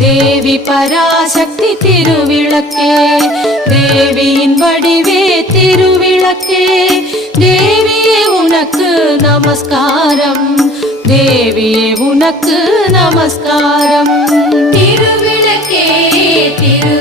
தேவி பராசக்தி திருவிளக்கே, தேவியின் வடிவே திருவிளக்கே, தேவியே உனக்கு நமஸ்காரம், தேவியே உனக்கு நமஸ்காரம். திருவிளக்கே திரு